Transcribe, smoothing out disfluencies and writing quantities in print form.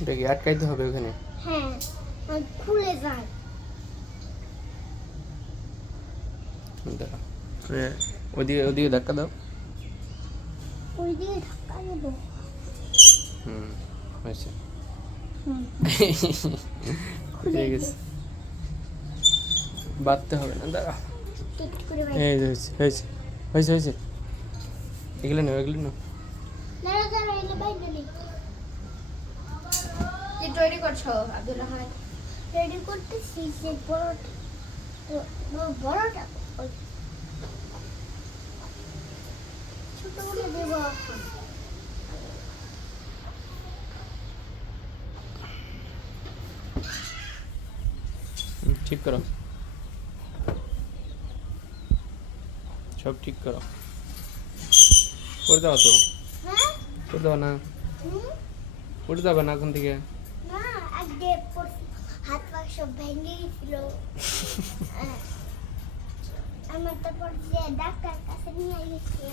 এটা কি আটকাইতে হবে ওখানে? হ্যাঁ, আর খুলে যায়। দাঁড়া, ওদিকে ওদিকে ধাক্কা দাও। ওই দিকে ধাক্কা দেবো। হুম, হয়েছে। হুম, খুলে গেছে, বাঁধতে হবে না, দাঁড়া। টিট করে এই যে হয়েছে হয়েছে হয়েছে হয়েছে। এগুলো নাও, এগুলো নাও। দাঁড়া দাঁড়া, এলে বাইরে নে। কি তৈরি করছো আব্দুল্লাহ ভাই? রেডি করতেছি যে বড়টা, তো বড়টা ওই ছোটগুলো দেবো এখন। ঠিক করো, সব ঠিক করো। করে দাও তো, হ্যাঁ, করে দাও না, হুম, উঠে যাবে না এখন থেকে। না আগে হাত পা সব ভেঙে গেছিল। আমার তারপর যে ডাক্তার কাছে নিয়ে গেছে।